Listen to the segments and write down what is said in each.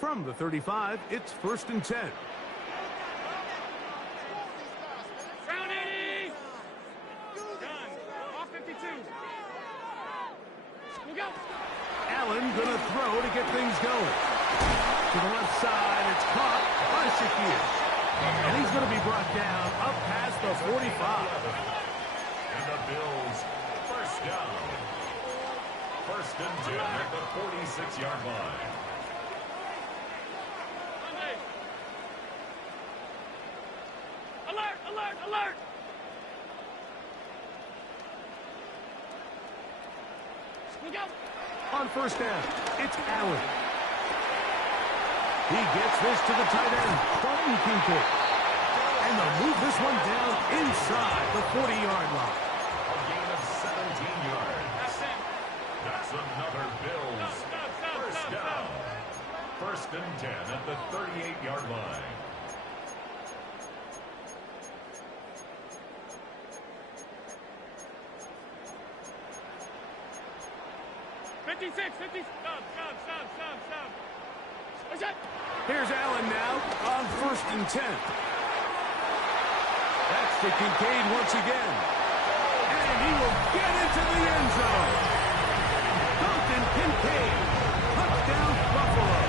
From the 35, it's 1st and 10. Round 80! Done. Off 52. We'll go. Allen gonna throw to get things going. To the left side, it's caught by Shakir. And he's gonna be brought down up past the 45. And the Bills, first down. 1st and 10 at the 46-yard line. Alert, alert, alert! We'll go. On 1st down, it's Allen. He gets this to the tight end, Dalton Kincaid. And they'll move this one down inside the 40-yard line. A gain of 17 yards. That's another Bills. First down. 1st and 10 at the 38-yard line. Stop. Here's Allen now on 1st and 10. That's to Kincaid once again. And he will get into the end zone. Dalton Kincaid. Touchdown, Buffalo.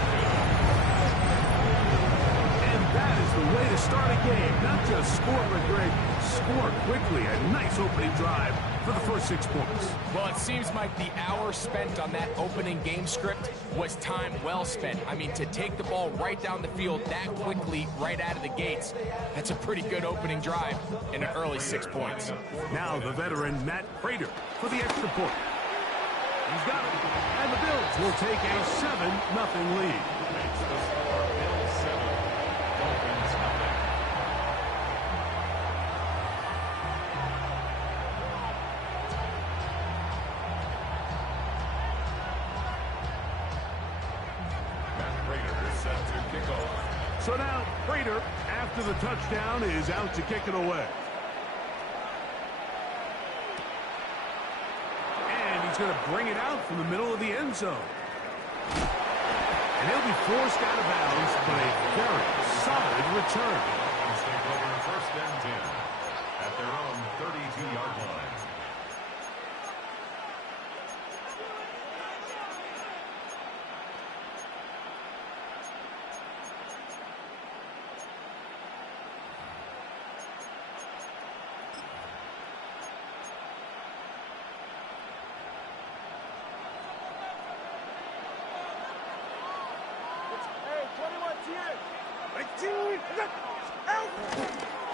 And that is the way to start a game. Not just score, but Greg, score quickly. A nice opening drive for the first 6 points. Well, it seems like the hour spent on that opening game script was time well spent. I mean, to take the ball right down the field that quickly, right out of the gates, that's a pretty good opening drive in an early 6 points. Now the veteran Matt Prater for the extra point. He's got it. And the Bills will take a 7-0 lead. Makes the score Bills 7, Dolphins 0. So now, Prater, after the touchdown, is out to kick it away. And he's going to bring it out from the middle of the end zone. And he'll be forced out of bounds, but a very solid return. Dolphins take over 1st and 10 at their own 32-yard line.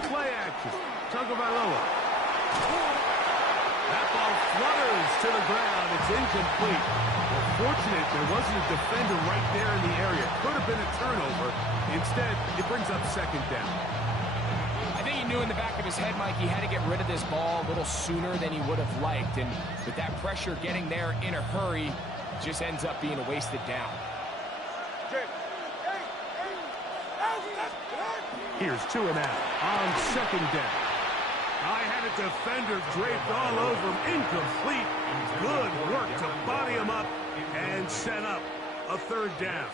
Play action. Tagovailoa. That ball flutters to the ground. It's incomplete. Well, fortunate there wasn't a defender right there in the area. Could have been a turnover. Instead, it brings up 2nd down. I think he knew in the back of his head, Mike, he had to get rid of this ball a little sooner than he would have liked. And with that pressure getting there in a hurry, it just ends up being a wasted down. Here's 2 and out on 2nd down. I had a defender draped all over him. Incomplete. Good work to body him up and set up a 3rd down.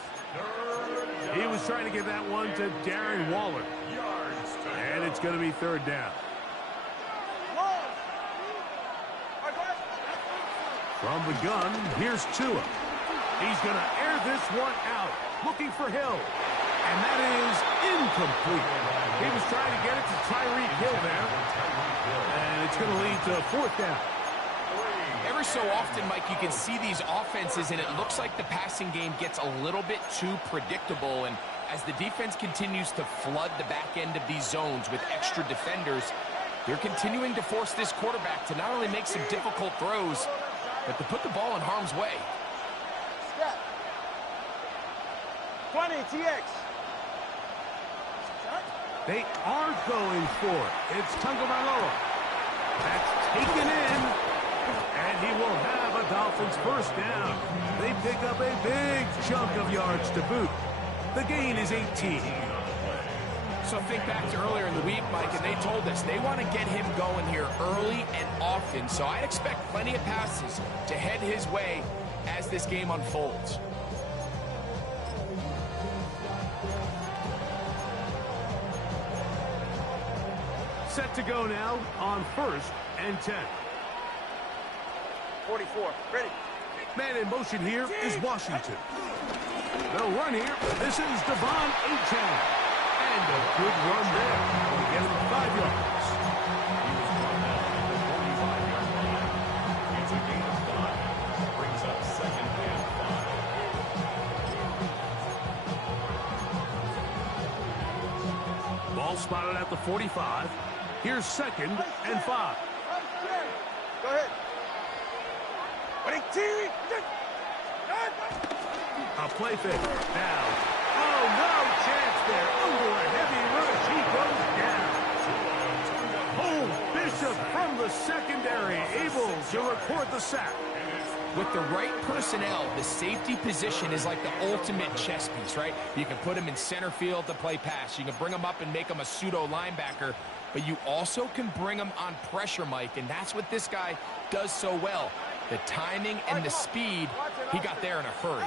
He was trying to get that one to Darren Waller. And it's going to be 3rd down. From the gun, here's Tua. He's going to air this one out. Looking for Hill. And that is incomplete. He was trying to get it to Tyreek Hill there. And it's going to lead to 4th down. Every so often, Mike, you can see these offenses, and it looks like the passing game gets a little bit too predictable. And as the defense continues to flood the back end of these zones with extra defenders, they're continuing to force this quarterback to not only make some difficult throws, but to put the ball in harm's way. Step. 20, TX. They are going for it. It's Tagovailoa. That's taken in. And he will have a Dolphins 1st down. They pick up a big chunk of yards to boot. The gain is 18. So think back to earlier in the week, Mike, and they told us they want to get him going here early and often. So I expect plenty of passes to head his way as this game unfolds. Set to go now on 1st and 10. 44. Ready. Man in motion here is Washington. They'll run here. This is Devon Achan. And a good run there. We'll get him 5 yards. It's a gain of 5. Brings up 2nd and 5. Ball spotted at the 45. Here's 2nd and 5. Go ahead. A play fake. Now. Oh, no chance there. Under a heavy rush. He goes down. Oh, Bishop from the secondary, able to record the sack. With the right personnel, the safety position is like the ultimate chess piece, right? You can put him in center field to play pass. You can bring him up and make him a pseudo linebacker, but you also can bring him on pressure, Mike, and that's what this guy does so well. The timing and the speed, he got there in a hurry.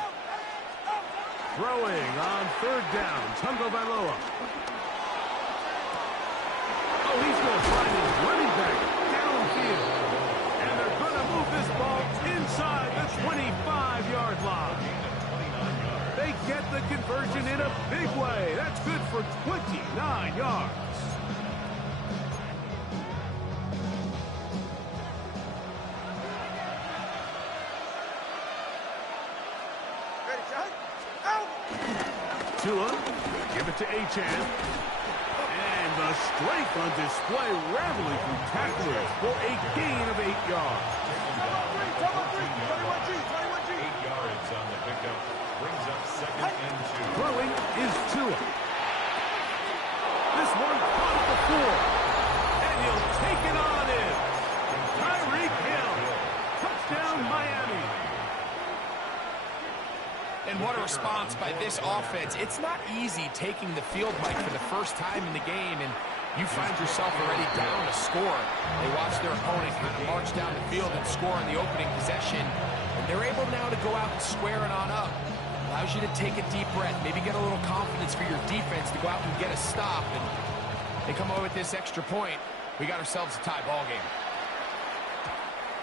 Throwing on 3rd down, Tungo Bailoa. Oh, he's going to find his running back downfield. And they're going to move this ball inside the 25-yard line. They get the conversion in a big way. That's good for 29 yards. Ready, shot. Out. Tua, give it to Achan. And the strength on display, rattling through tacklers for a gain of 8 yards. 21G. 8 yards on the pickup. Brings up 2nd and 2. Throwing is Tua. This one caught at the 4. And he'll take it on in. Tyreek Hill. Touchdown, Miami. And what a response by this offense. It's not easy taking the field, Mike, for the first time in the game, and you find yourself already down a score. They watch their opponent kind of march down the field and score in the opening possession, and they're able now to go out and square it on up. Allows you to take a deep breath, maybe get a little confidence for your defense to go out and get a stop, and they come away with this extra point. We got ourselves a tie ball game.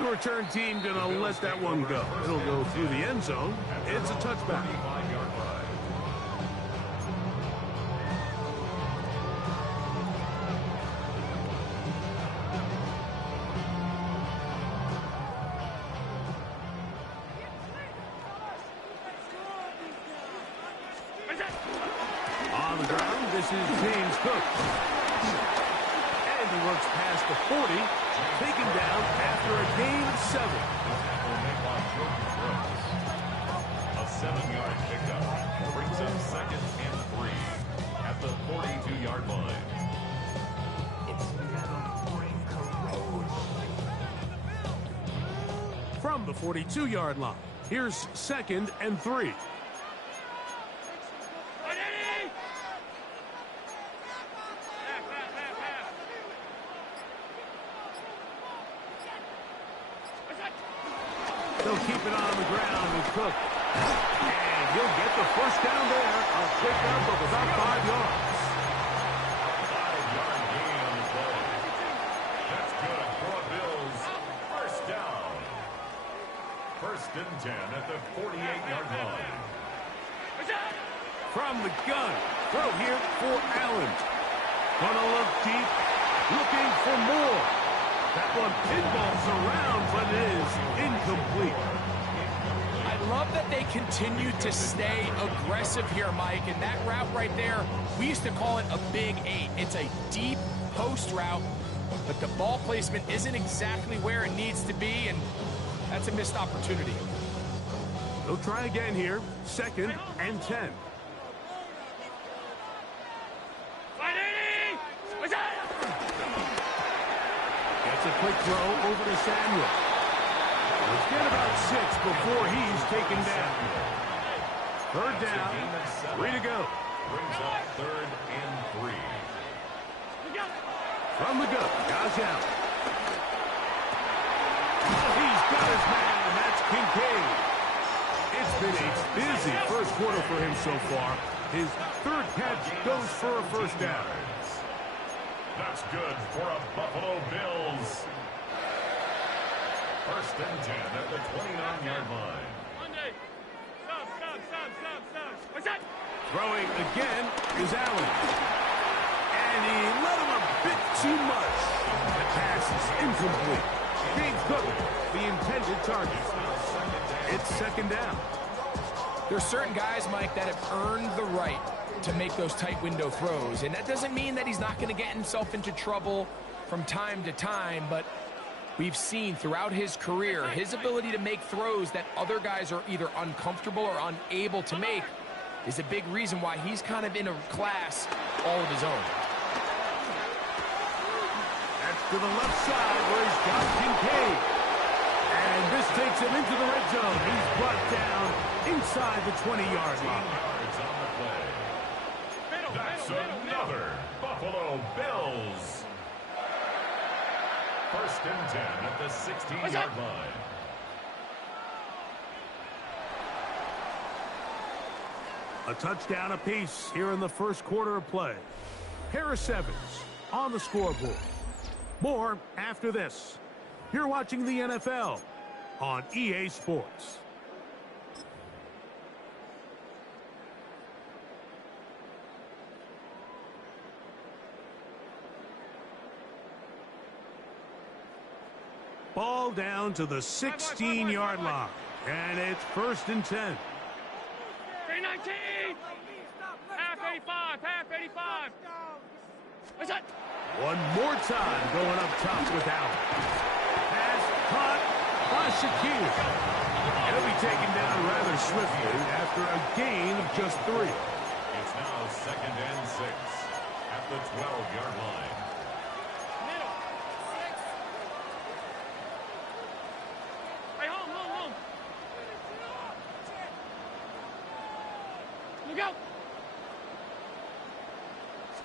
The return team going to let that one go. It'll go through the end zone. It's a touchback. 25-yard line. On the ground, this is James Cook. And he works past the 40, taken down after a gain of 7. A 7-yard pickup. Brings up 2nd and 3 at the 42-yard line. From the 42-yard line, here's 2nd and 3. They'll keep it on the ground with Cook. And he'll get the first down there. A pickup of about 5 yards. 5-yard gain on the play. That's good for Bills. First down. 1st and 10 at the 48-yard line. From the gun. Throw here for Allen. Gonna look deep. Looking for more. That one pinballs around, but it is incomplete. I love that they continue to stay aggressive here, Mike, and that route right there, we used to call it a big 8. It's a deep post route, but the ball placement isn't exactly where it needs to be, and that's a missed opportunity. They'll try again here. 2nd and 10. Gets a quick throw over to Samuel. Let's get about 6 before he's taken down. 3rd down, 3 to go. Brings up 3rd and 3. From the gun, Josh Allen. He's got his man, and that's Kincaid. It's been a busy first quarter for him so far. His 3rd catch goes for a first down. That's good for a Buffalo Bills. First and 10 at the 29-yard line. Monday. Stop. What's that? Throwing again is Allen. And he let him a bit too much. The pass is incomplete. James Cook, the intended target. It's second down. There's certain guys, Mike, that have earned the right to make those tight window throws. And that doesn't mean that he's not going to get himself into trouble from time to time, but we've seen throughout his career his ability to make throws that other guys are either uncomfortable or unable to make is a big reason why he's kind of in a class all of his own. That's to the left side where he's got Kincaid. And this takes him into the red zone. He's brought down inside the 20-yard line. Yards on the play. That's another Buffalo Bills. First and 10 at the 16-yard line. A touchdown apiece here in the first quarter of play. Harris Evans on the scoreboard. More after this. You're watching the NFL on EA Sports. Ball down to the 16-yard line. And it's first and 10. 319. Half 85. What's that? One more time going up top with Allen. Pass caught by Shaquille. He'll be taken down rather swiftly after a gain of just 3. It's now second and 6 at the 12-yard line. Middle. 6. Hey, home. Look out.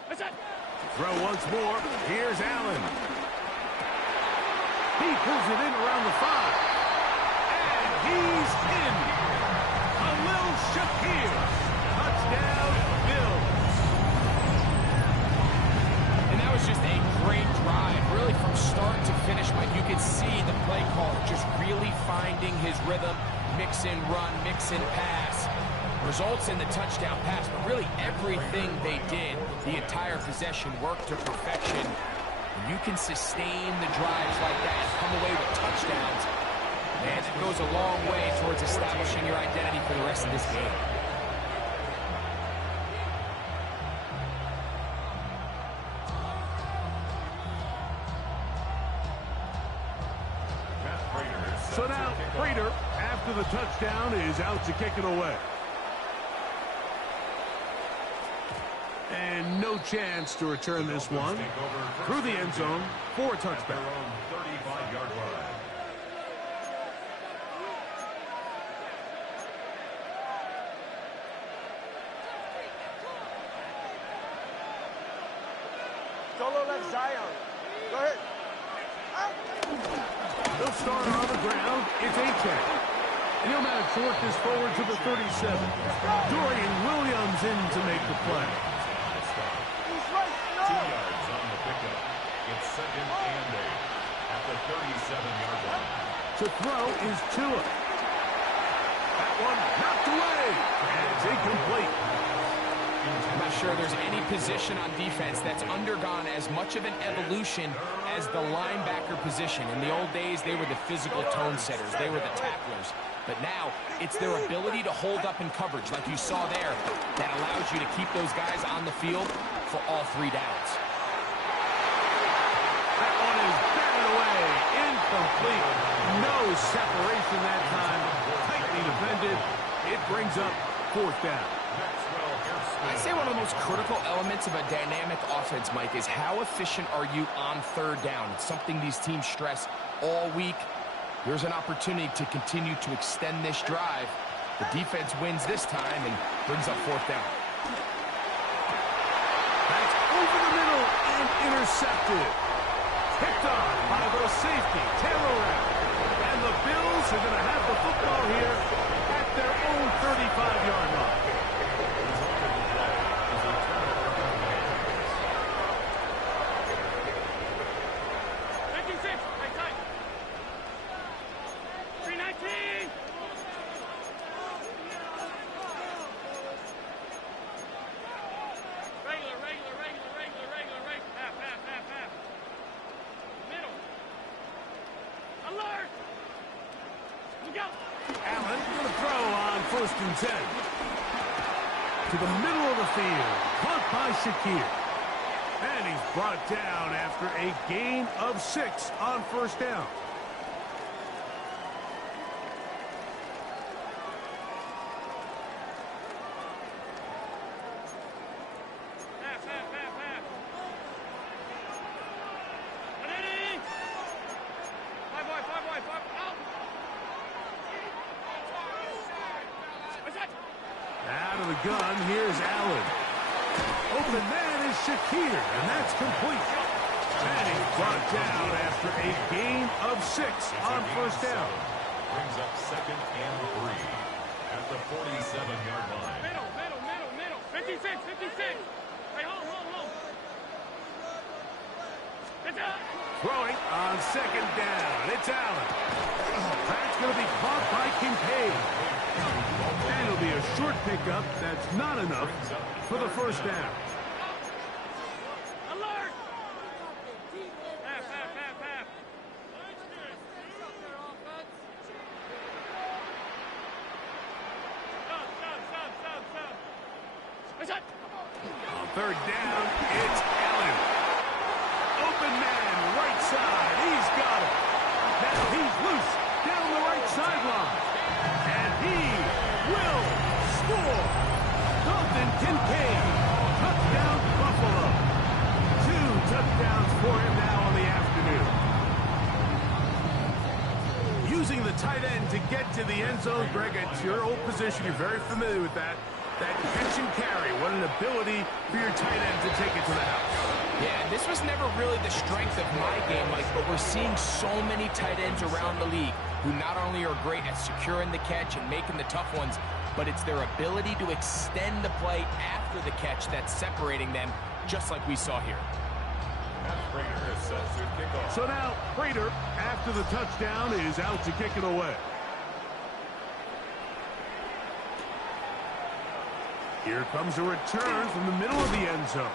What's that? Throw once more. Here's Allen. He pulls it in around the 5. And he's in. Khalil Shakir. Touchdown, Bills. And that was just a great drive, really from start to finish, Mike. You could see the play caller just really finding his rhythm, mix and run, mix and pass. Results in the touchdown pass, but really everything they did, the entire possession worked to perfection. When you can sustain the drives like that and come away with touchdowns, man, it goes a long way towards establishing your identity for the rest of this game. So now, Prater, after the touchdown, is out to kick it away. And no chance to return this one through the end zone for a touchback. 35-yard line. Solo left Zion. Go ahead. They'll start on the ground. It's A-10. And he'll manage to work this forward to the 37. Dorian Williams in to make the play. 2 yards on the pickup. It's second and 8 at the 37-yard line. To throw is Tua. That one knocked away. And it's incomplete. I'm not sure there's any position on defense that's undergone as much of an evolution as the linebacker position. In the old days, they were the physical tone setters. They were the tacklers. But now, it's their ability to hold up in coverage, like you saw there, that allows you to keep those guys on the field for all 3 downs. That one is batted away. Incomplete. No separation that time. Tightly defended. It brings up 4th down. I'd say one of the most critical elements of a dynamic offense, Mike, is how efficient are you on 3rd down. It's something these teams stress all week. There's an opportunity to continue to extend this drive. The defense wins this time and brings up 4th down. That's over the middle and intercepted. Picked on by the safety, Taylor Rapp. And the Bills are going to have the football here at their own 35-yard line. Alert! Look out! Allen going to throw on 1st and 10. To the middle of the field. Caught by Shakir. And he's brought down after a gain of 6 on 1st down. Half. Ready? 5 wide, out! What's that? Out of the gun, here's Allen. Open man is Shakir, and that's complete. And he's brought down after a gain of 6 on 1st down. Brings up 2nd and 3 at the 47-yard line. Middle. 56. Hey, hold. It's up! Throwing on 2nd down. It's Allen. That's going to be caught by Kincaid. And it'll be a short pickup. That's not enough for the 1st down. Alert! Half. Stop. What's that? On 3rd down, it's Allen. Open man, right side. He's got it. Now he's loose down the right sideline. And he will score. Dalton Kincaid. Touchdown, Buffalo. 2 touchdowns for him now on the afternoon. Using the tight end to get to the end zone, Greg, it's your old position. You're very familiar with that. That catch and carry. What an ability for your tight end to take it to the house. Yeah, this was never really the strength of my game, Mike, but we're seeing so many tight ends around the league who not only are great at securing the catch and making the tough ones, but it's their ability to extend the play after the catch that's separating them, just like we saw here. So now, Prater, after the touchdown, is out to kick it away. Here comes a return from the middle of the end zone.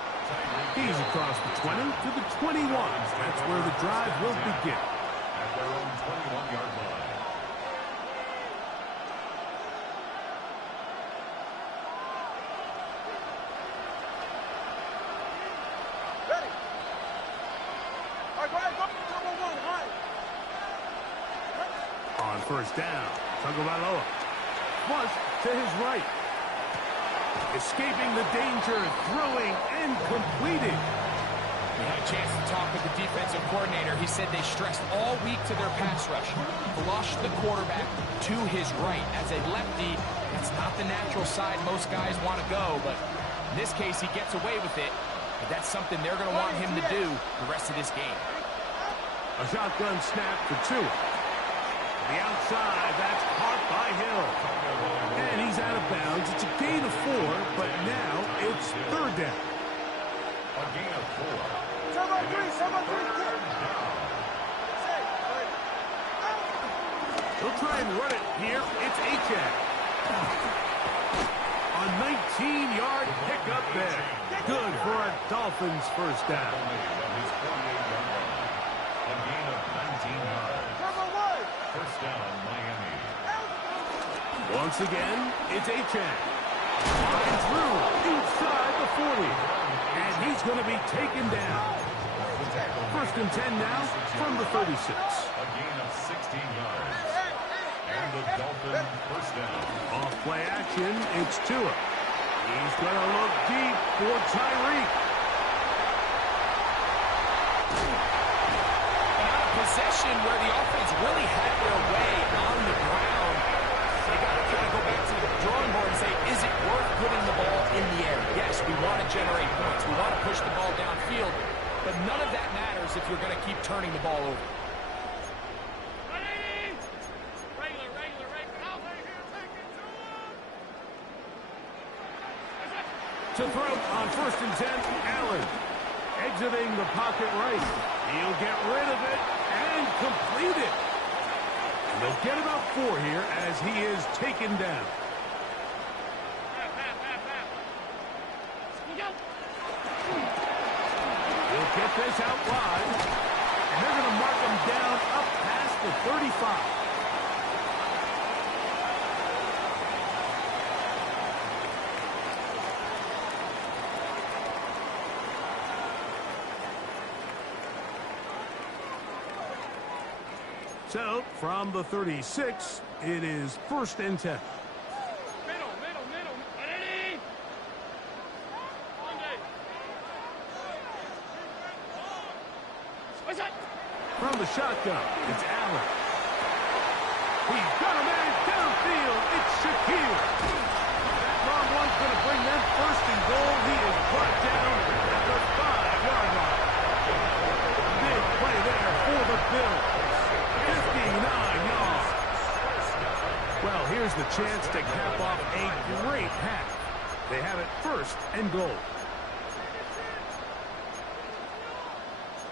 He's across the 20 to the 21. That's where the drive will begin. At their own 21-yard line. Ready. All right, go ahead. Go. 1, high. On 1st down, Tagovailoa. Plus to his right. Escaping the danger, throwing and completing. We had a chance to talk with the defensive coordinator. He said they stressed all week to their pass rush. Flushed the quarterback to his right. As a lefty, it's not the natural side most guys want to go, but in this case, he gets away with it. But that's something they're going to want him to do the rest of this game. A shotgun snap for Tua. The outside, that's caught by Hill. And he's out of bounds. It's a gain of 4, but now it's 3rd down. A gain of 4. 7-on-3, They'll try and run it here. It's Achane. A 19-yard pickup there. Good for a Dolphins 1st down. A gain of 19 yards. 1st down, Miami. Once again, it's Achane. Line through inside the 40. And he's going to be taken down. 1st and 10 now from the 36. A gain of 16 yards. And the Dolphins 1st down. Off play action, it's Tua. He's going to look deep for Tyreek. Possession where the offense really had their way on the ground. They got to kind of go back to the drawing board and say, is it worth putting the ball in the air? Yes, we want to generate points. We want to push the ball downfield, but none of that matters if you're going to keep turning the ball over. Ready? Regular. Out right here, take it to him! To throw on 1st and 10, Allen. Exiting the pocket right. He'll get rid of it and complete it. And they'll get about 4 here as he is taken down. Half. Look out! He'll get this out wide. And they're going to mark him down up past the 30. 5. So, from the 36, it is 1st and 10. Middle. Ready? Monday. What's that? From the shotgun, it's Allen. He's got a man downfield. It's Shakir. That long one's going to bring them 1st and goal. He is brought down at the 5-yard line. Big play there for the Bills. 59 yards. Well, here's the chance to cap off a great half. They have it 1st and goal.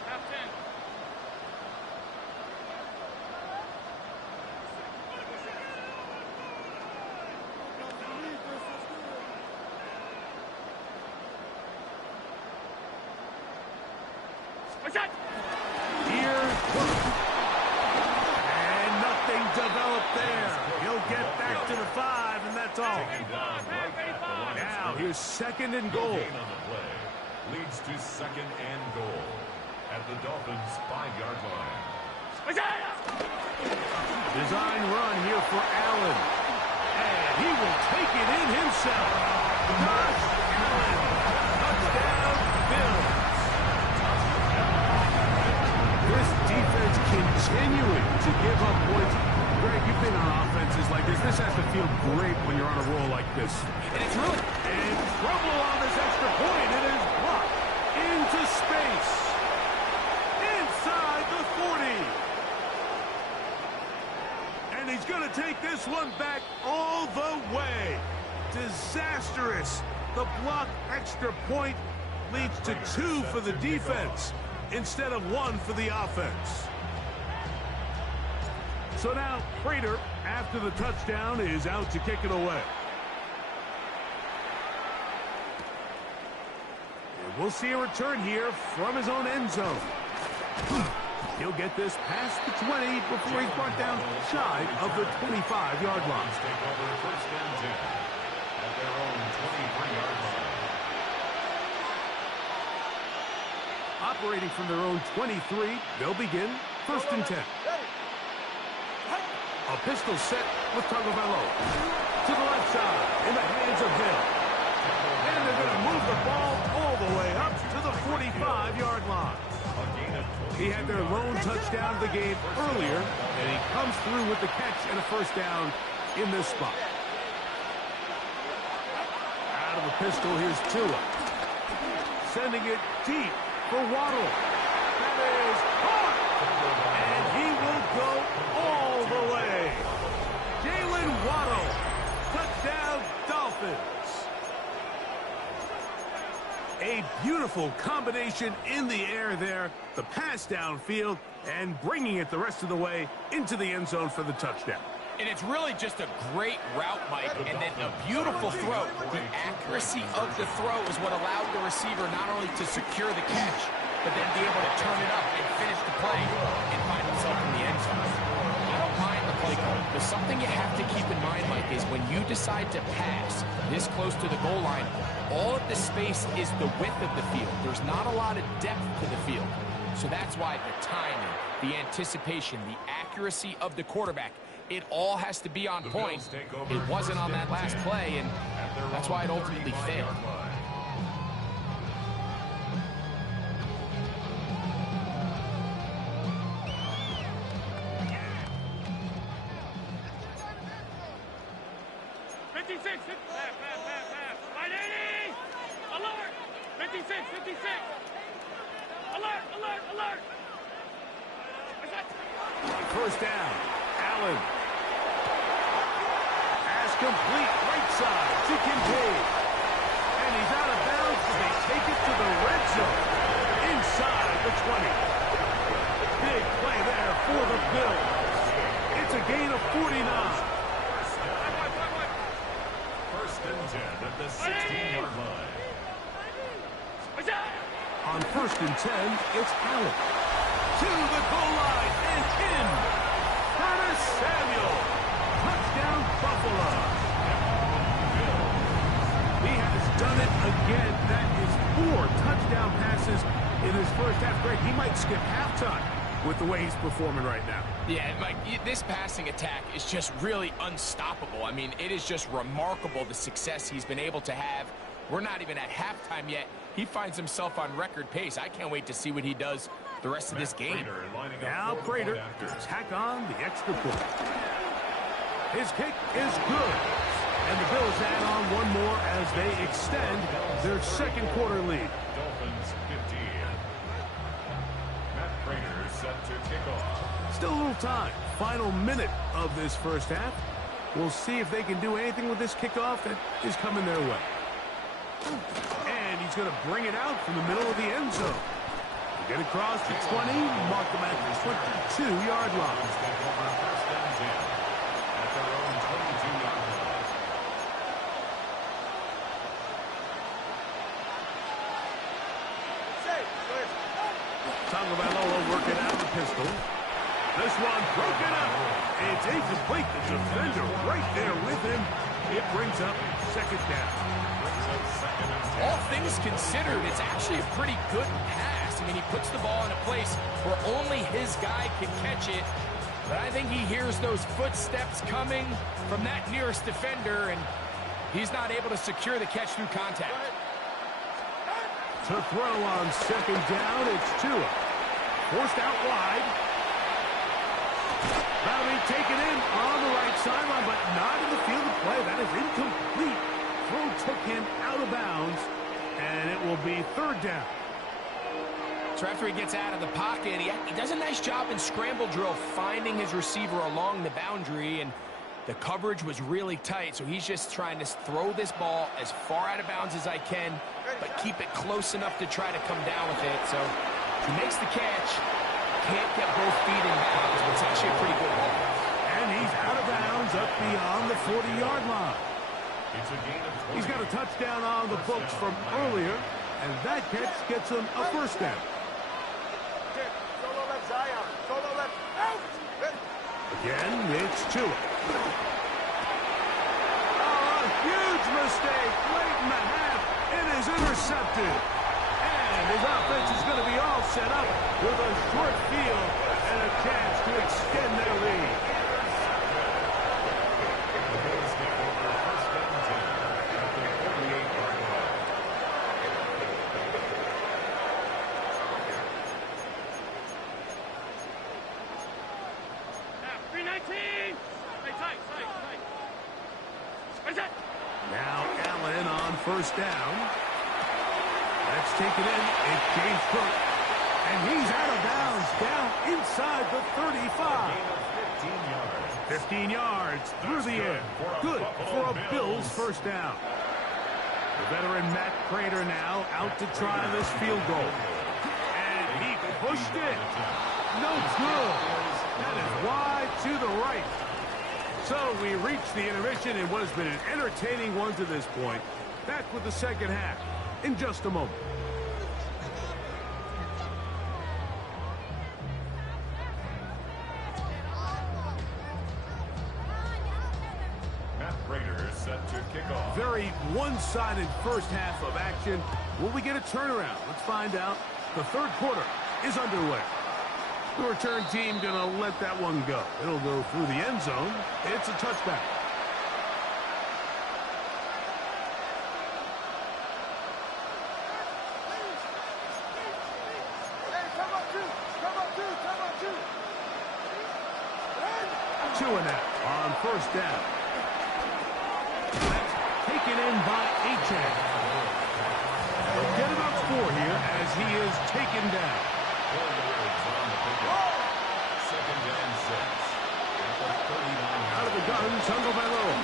Half 10. What's that? Here's Cook. And nothing developed there. He'll get back to the 5, and that's all. Now, here's 2nd and goal. Gain on the play leads to 2nd and goal at the Dolphins' 5-yard line. What's that? Design run here for Allen. And he will take it in himself. Josh Allen. Touchdown, Bills. This defense continuing to give up points. Greg, you've been on offenses like this. This has to feel great when you're on a roll like this. And it's really... And trouble on this extra point. It is blocked into space. Inside the 40. And he's going to take this one back all the way. Disastrous. The blocked extra point leads to 2 for the defense instead of 1 for the offense. So now, Prater, after the touchdown, is out to kick it away. And we'll see a return here from his own end zone. He'll get this past the 20 before he's brought down shy of the 25-yard line. Take over 1st and 10 at their own 23-yard line. Operating from their own 23, they'll begin 1st and 10. A pistol set with Tagovailoa. To the left side, in the hands of Hill. And they're going to move the ball all the way up to the 45-yard line. He had their lone touchdown of the game earlier, and he comes through with the catch and a 1st down in this spot. Out of the pistol, here's Tua. Sending it deep for Waddle. That is caught! And he will go all the way. Jalen Waddle. Touchdown, Dolphins. A beautiful combination in the air there. The pass downfield and bringing it the rest of the way into the end zone for the touchdown. And it's really just a great route, Mike, and then a beautiful throw. The accuracy of the throw is what allowed the receiver not only to secure the catch, but then be able to turn it up and finish the play and find himself in the end zone. I don't mind the play call. There's something you have to keep in mind, Mike, is when you decide to pass this close to the goal line, all of the space is the width of the field. There's not a lot of depth to the field. So that's why the timing, the anticipation, the accuracy of the quarterback, it all has to be on point. It wasn't on that last play, and that's why it ultimately failed. Alert! 1st down. Allen. Pass complete right side to Kincaid. And he's out of bounds as they take it to the red zone. Inside the 20. Big play there for the Bills. It's a gain of 49. 1st and 10 at the 16-yard line. On 1st and 10, it's Allen. To the goal line and in. with the way he's performing right now. Yeah, Mike, this passing attack is just really unstoppable. I mean, it is just remarkable the success he's been able to have. We're not even at halftime yet. He finds himself on record pace. I can't wait to see what he does the rest of this game. Now Prater to tack on the extra point. His kick is good. And the Bills add on one more as they extend their second quarter lead. Dolphins 15. Matt Prater set to kick off. Still a little time. Final minute of this first half. We'll see if they can do anything with this kickoff that is coming their way. And he's going to bring it out from the middle of the end zone. Get across to 20, mark them at the 22-yard line. Tagovailoa working out the pistol. This one broken up. It's incomplete. The defender right there with him. It brings up second down. All things considered, it's actually a pretty good pass. I mean, he puts the ball in a place where only his guy can catch it. But I think he hears those footsteps coming from that nearest defender, and he's not able to secure the catch through contact. To throw on second down, it's Tua. Forced out wide. That'll be taken in on the right sideline, but not in the field of play. That is incomplete. Throw took him out of bounds, and it will be third down. So after he gets out of the pocket, he does a nice job in scramble drill finding his receiver along the boundary, and the coverage was really tight, so he's just trying to throw this ball as far out of bounds as I can, but keep it close enough to try to come down with it. So he makes the catch, can't get both feet in bounds, but it's actually a pretty good ball. And he's out of bounds up beyond the 40-yard line. He's got a touchdown on the books from earlier, and that catch gets him a first down. Solo left Zion. Solo left. Out. Again, it's Tua. Oh, a huge mistake late in the half. It is intercepted. And his offense is going to be all set up with a short field and a chance to extend their lead. Now Allen on first down. That's taken in. It's James Cook. And he's out of bounds down inside the 35. 15 yards through the air. Good for a Bills first down. The veteran Matt Prater now out to try this field goal. And he pushed it. No good. That is wide to the right. So we reach the intermission in what has been an entertaining one to this point. Back with the second half in just a moment. Matt Prater is set to kick off. Very one-sided first half of action. Will we get a turnaround? Let's find out. The third quarter is underway. The return team going to let that one go. It'll go through the end zone. It's a touchback. Tua now on first down. That's taken in by Achan. They'll get about 4 here as he is taken down. Out of the gun, Tagovailoa.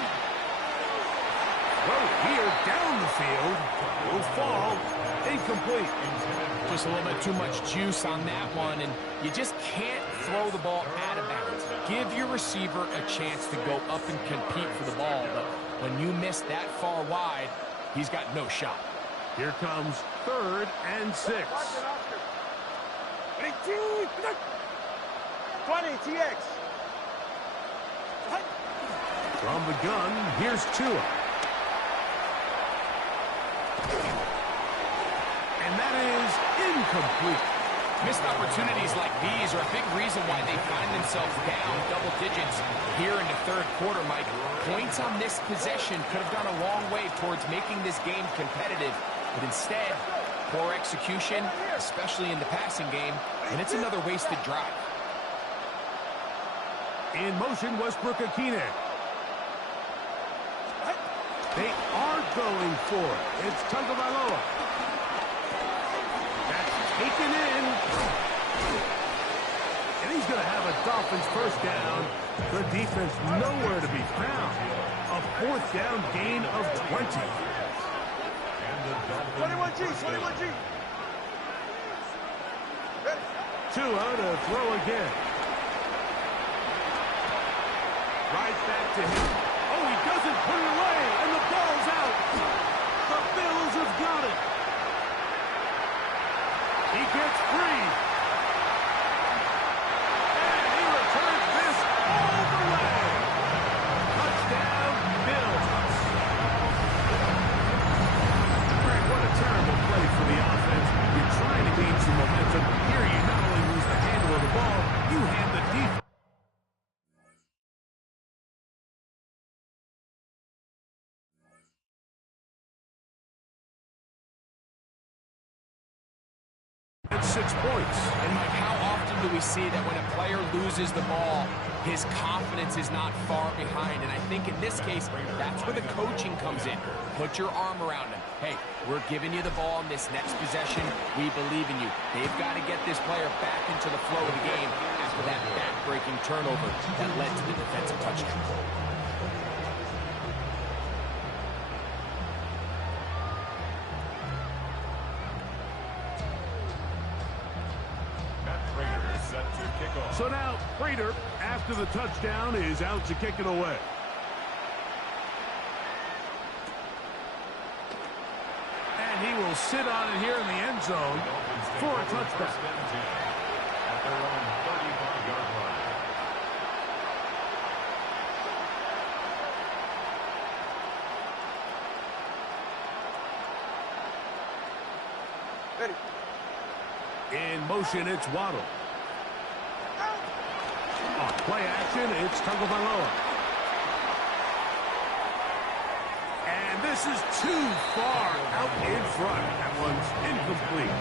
Well, here down the field will fall incomplete. Just a little bit too much juice on that one, and you just can't throw the ball out of bounds. Give your receiver a chance to go up and compete for the ball, but when you miss that far wide, he's got no shot. Here comes 3rd and 6. 20, TX. From the gun, here's Tua. And that is incomplete. Missed opportunities like these are a big reason why they find themselves down double digits here in the third quarter, Mike. Points on this possession could have gone a long way towards making this game competitive, but instead, poor execution, especially in the passing game, and it's another wasted drive. In motion, Westbrook-Akine. They are going for it. It's Tagovailoa. That's taken in. And he's going to have a Dolphins first down. The defense nowhere to be found. A fourth down gain of 20. 21G, 21G. Tua to throw again. Right back to him. Oh, he doesn't put it away, and the ball's out. The Bills have got it. He gets free. And he returns this all the way. Touchdown, Bills. Greg, what a terrible play for the offense. You're trying to gain some momentum. Here you not only lose the handle of the ball, you hand the defense. And 6 points. And Mike, how often do we see that when a player loses the ball, his confidence is not far behind? And I think in this case, that's where the coaching comes in. Put your arm around him. Hey, we're giving you the ball in this next possession. We believe in you. They've got to get this player back into the flow of the game after that back-breaking turnover that led to the defensive touchdown. So now, Prater, after the touchdown, is out to kick it away. And he will sit on it here in the end zone for a touchback. At their own 35-yard line. Ready. In motion, it's Waddle. On play action, it's Tagovailoa. And this is too far out in front. That one's incomplete.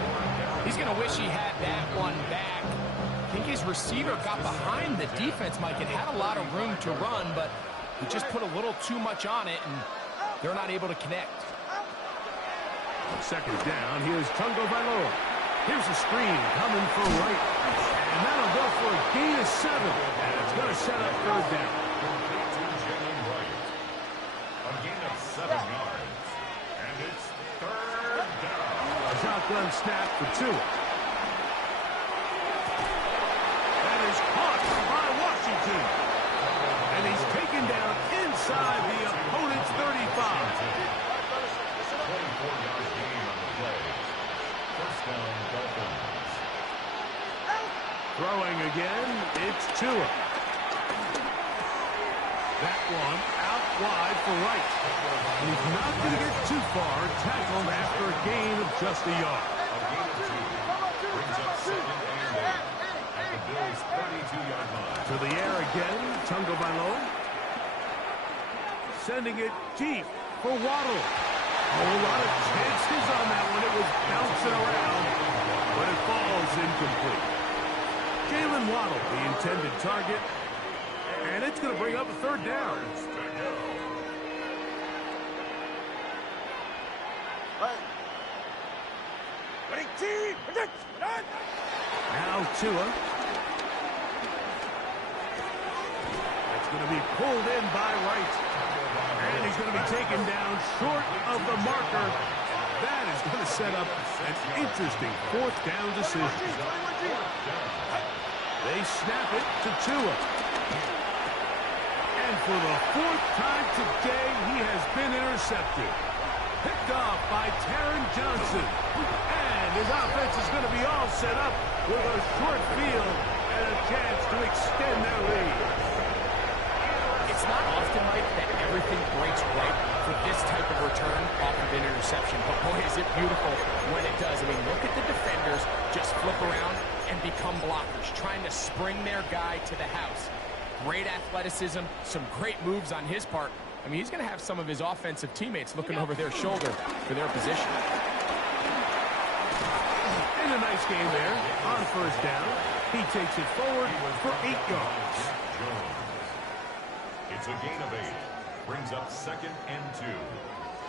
He's going to wish he had that one back. I think his receiver got behind the defense, Mike. It had a lot of room to run, but he just put a little too much on it, and they're not able to connect. On second down, here's Tagovailoa. Here's a screen coming for right. And that'll go for a gain of 7. And it's going to set up third down. A gain of 7 yards. And it's third down. A shotgun snap for Tua. That is caught by Washington. And he's taken down inside the opponent's 35. 24-yard gain on the play. First down, Dolphins. Throwing again, it's Tua. That one out wide for Wright. He's not going to get too far, tackled after a gain of just a yard. A gain of 2 brings up second and 8 at the Bills' 32-yard line. To the air again, Tagovailoa. Sending it deep for Waddle. A whole lot of chances on that one. It was bouncing around, but it falls incomplete. Jalen Waddle, the intended target, and it's going to bring up a third down. Ready, team, protect. Now Tua. That's going to be pulled in by Wright. And he's going to be taken down short of the marker. That is going to set up an interesting fourth down decision. They snap it to Tua. And for the fourth time today, he has been intercepted. Picked off by Taron Johnson. And his offense is going to be all set up with a short field and a chance to extend their lead. It's not often, Mike, that everything breaks right for this type of return off of an interception. But boy, is it beautiful when it does. I mean, look at the defenders just flip around spring their guy to the house. Great athleticism, some great moves on his part. I mean, he's going to have some of his offensive teammates looking over their shoulder for their position. And a nice game there on first down. He takes it forward for 8 yards. It's a gain of 8. Brings up 2nd and 2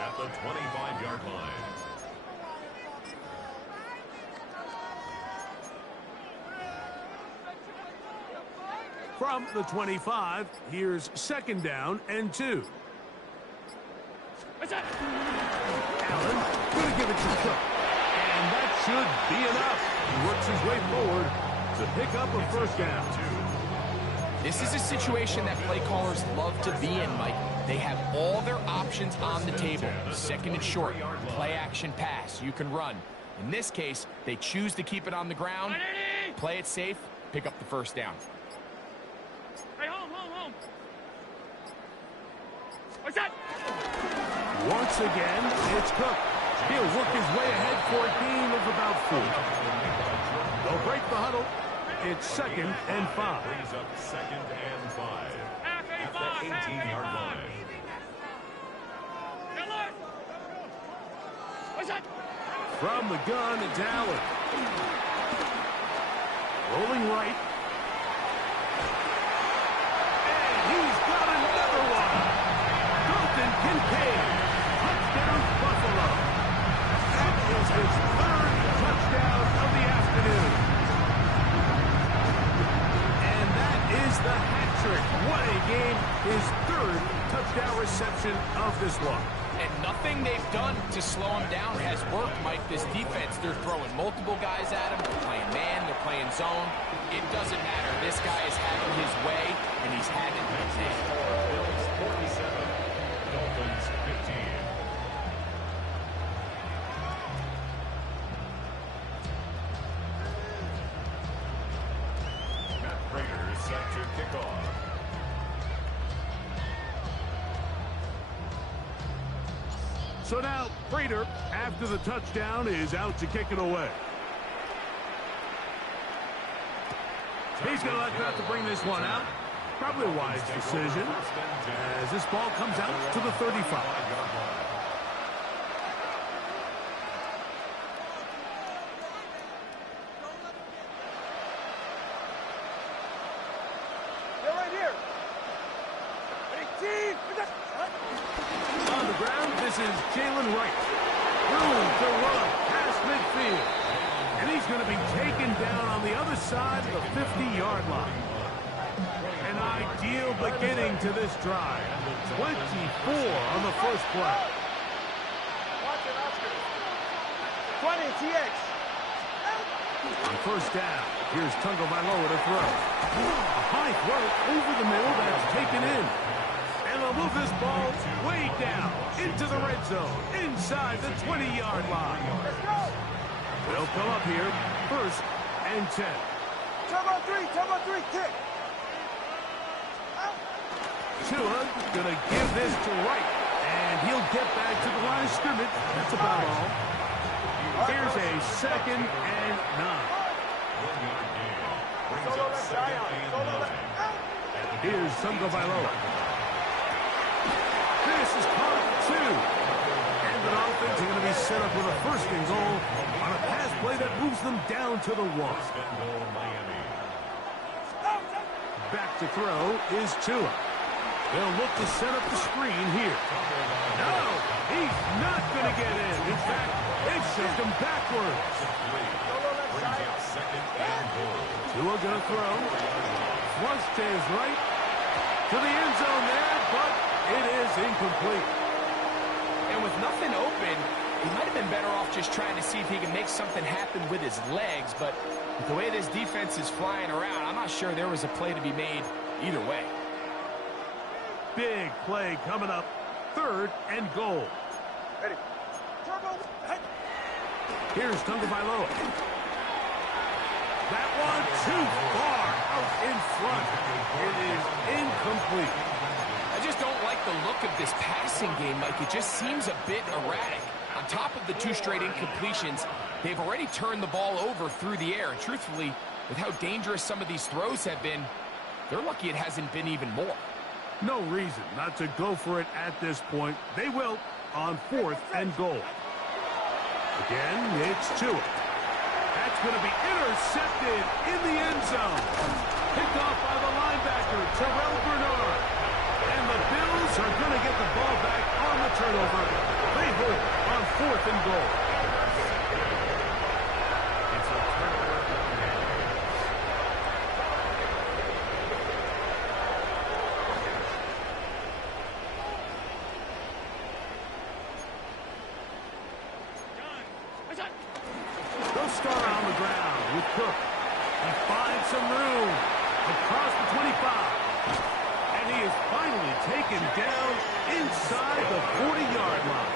at the 25-yard line. From the 25, here's 2nd down and 2. Allen going to give it to Cook. And that should be enough. He works his way forward to pick up a first down. This is a situation that play callers love to be in, Mike. They have all their options on the table. 2nd and short, play action pass. You can run. In this case, they choose to keep it on the ground, play it safe, pick up the first down. Hey, home. What's that? Once again, it's Cook. He'll work his way ahead for a gain of about 4. They'll break the huddle. It's 2nd and 5. Brings up 2nd and 5 at the 18-yard line. What's that? From the gun, it's Allen. Rolling right. And he's got another one. Dalton Kincaid. Touchdown, Buffalo. That is his 3rd touchdown of the afternoon. And that is the hat trick. What a game. His 3rd touchdown reception of this one. And nothing they've done to slow him down has worked, Mike. This defense, they're throwing multiple guys at him. They're playing man, they're playing zone. It doesn't matter. This guy is having his way, and he's had it his day. Bills 47, Dolphins 15. Matt Prater is set to kick off. So now, Prater, after the touchdown, is out to kick it away. He's going to let that to bring this one out. Probably a wise decision as this ball comes out to the 35. They're right here. On the ground, this is Jalen Wright. Room to run past midfield. And he's going to be taken down on the other side of the 50-yard line. An ideal beginning to this drive. 24 on the first play. Watch it, Oscar. 20, TX. On first down, here's Tagovailoa to throw. A high throw over the middle that's taken in. And they'll move this ball way down into the red zone, inside the 20-yard line. Let's go. They'll come up here, 1st and 10. Tug on 3, kick. Tua gonna give this to Wright, and he'll get back to the line of scrimmage. That's about all. Here's a 2nd and 9. Solo left, Zion. Here's Tagovailoa. This is caught at 2. And an offense is going to be set up with a 1st and goal on a pass play that moves them down to the 1. Back to throw is Tua. They'll look to set up the screen here. No, he's not going to get in. In fact, they've sent him backwards. Tua going to throw. Flush to his right. To the end zone there, but it is incomplete. And with nothing open, he might have been better off just trying to see if he can make something happen with his legs. But with the way this defense is flying around, I'm not sure there was a play to be made either way. Big play coming up. 3rd and goal. Ready. Turbo. Hey. Here's Tagovailoa. That one too far out in front. It is incomplete. I just don't like the look of this passing game, Mike. It just seems a bit erratic. On top of the 2 straight incompletions, they've already turned the ball over through the air. And truthfully, With how dangerous some of these throws have been, they're lucky it hasn't been even more. No reason not to go for it at this point. They will on 4th and goal. Again, it's Tua. That's going to be intercepted in the end zone. Picked off by the linebacker, Terrell Bernard. And the Bills are going to get the ball back on the turnover. They hold on 4th and goal. It's a turnover. They'll start on the ground with Cook. He finds some room across the 25. And he is finally taken down inside the 40-yard line.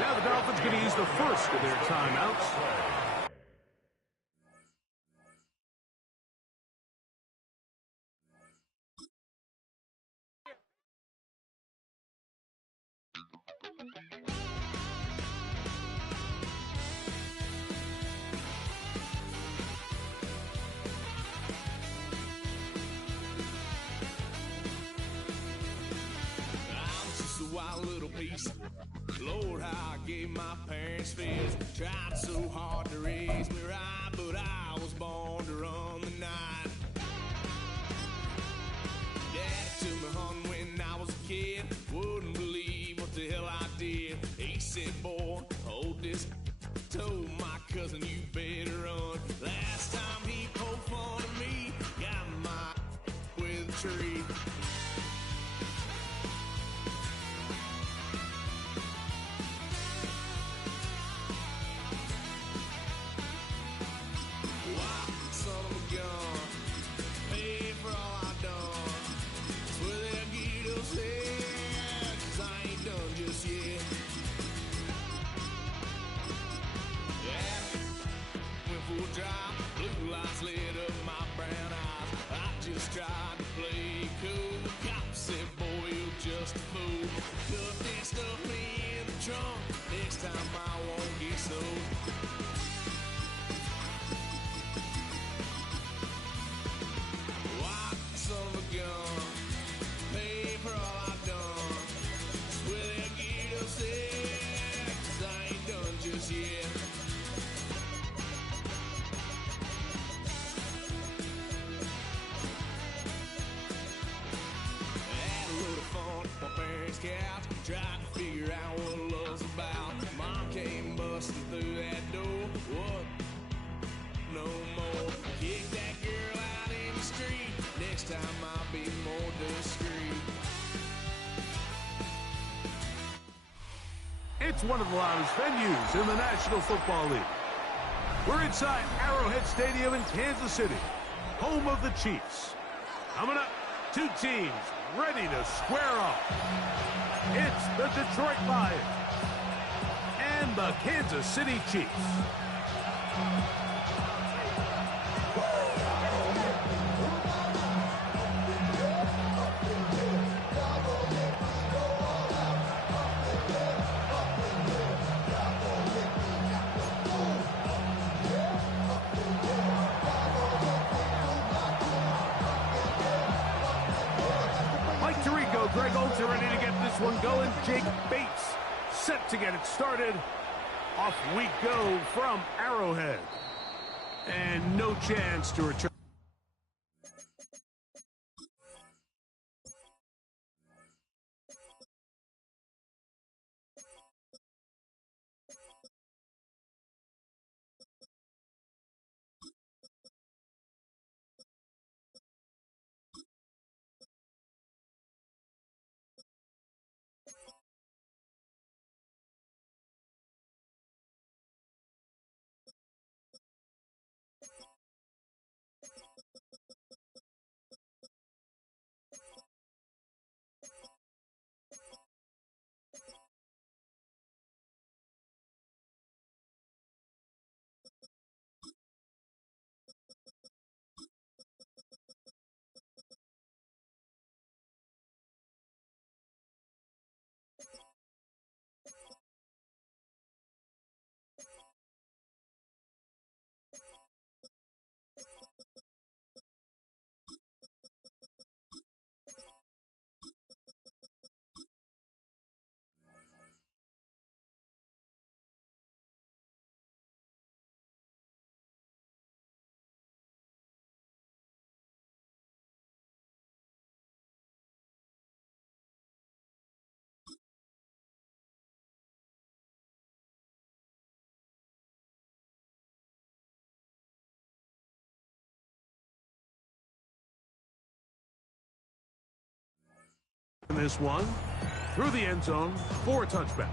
Now the Dolphins going to use the first of their timeouts. Wild little piece. Lord, how I gave my parents fist. Tried so hard to raise me right, but I was born to run the night. Daddy took me hunting when I was a kid. Wouldn't believe what the hell I did. He said, boy, hold this. Told my cousin, you better run. Last time he poked fun of me, got my with a tree. Blue lights lit up my brown eyes. I just tried to play cool. Cop said, boy, you're just a fool. Tuck that stuff me in the trunk. Next time I won't get so. White son of a gun. Pay for all I've done. Swear they'll get upset, 'cause I ain't done just yet. Couch, tried to figure out what love's about. Mom came busting through that door. What? No more. Kick that girl out in the street. Next time I'll be more discreet. It's one of the loudest venues in the National Football League. We're inside Arrowhead Stadium in Kansas City, home of the Chiefs. Coming up, two teams ready to square off. It's the Detroit Lions and the Kansas City Chiefs. Greg Olds are ready to get this one going. Jake Bates set to get it started. Off we go from Arrowhead. And no chance to return. in this one, through the end zone for a touchback.